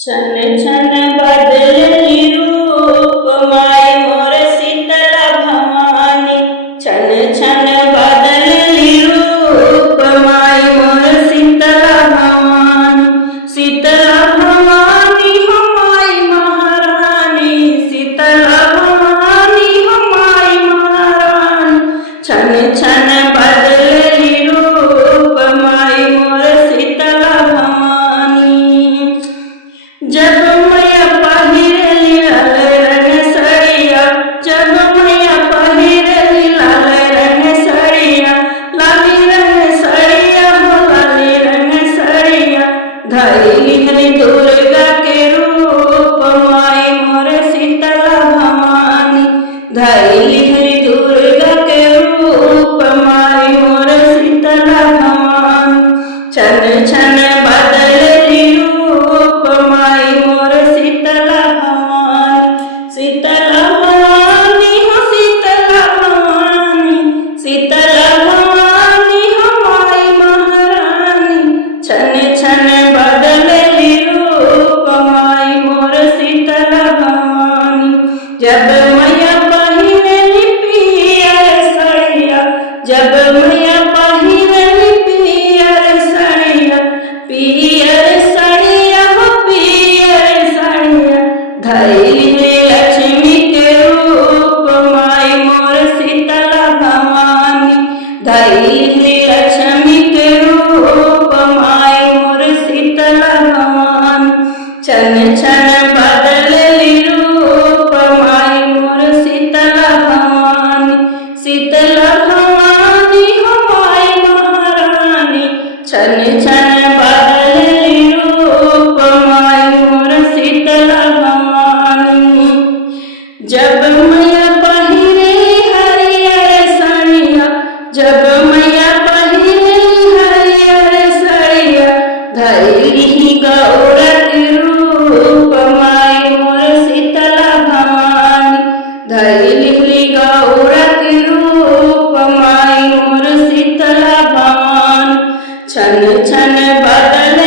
छन छन बदलली रूप माय मोर शीतला भवानी। छन छन बदलली रूप माय मोर शीतला भवानी। शीतला भवानी हमाय महारानी। शीतला भवानी हमाय महारानी। छन छन बदलली रूप माय मोर शीतला भवानी। जब मैया पहिरली लाल रंग सड़िया। जब मैया पहिरली लाल रंग सड़िया। लाली रंग सड़िया हो लाली रंग सड़िया। धइली हरि दुर्गा के रूप माय मोर शीतला भवानी। धइली हरि दुर्गा के रूप माय मोर शीतला भवानी। छन छन बदलली रूप माय मोर शीतला भवानी। शीतला भवानी हो शीतला भवानी। शीतला भवानी हमाय महारानी। छन छन बदलली रूप माय मोर शीतला भवानी। जब मैया पहिरली पियर सड़िया। जब मैया पहिरली पियर सड़िया। पियर सड़िया हो पियर सड़िया। धइली लक्ष्मी के रूप माय मोर शीतला भवानी। धइली लक्ष्मी के रूप माय मोर शीतला भवानी। छन छन बदलली रूप माय मोर शीतला भवानी। शीतला भवानी हमाय महारानी। छन छन बदलली रूप माय मोर शीतला भवानी। जब मैया पहिरली हरियर साड़िया। जब मैया पहिरली हरियर साड़िया। धइली गौरा के रूप माय मोर शीतला भवानी। धइली गौरा के रूप माय मोर शीतला भवानी। छन छन बदल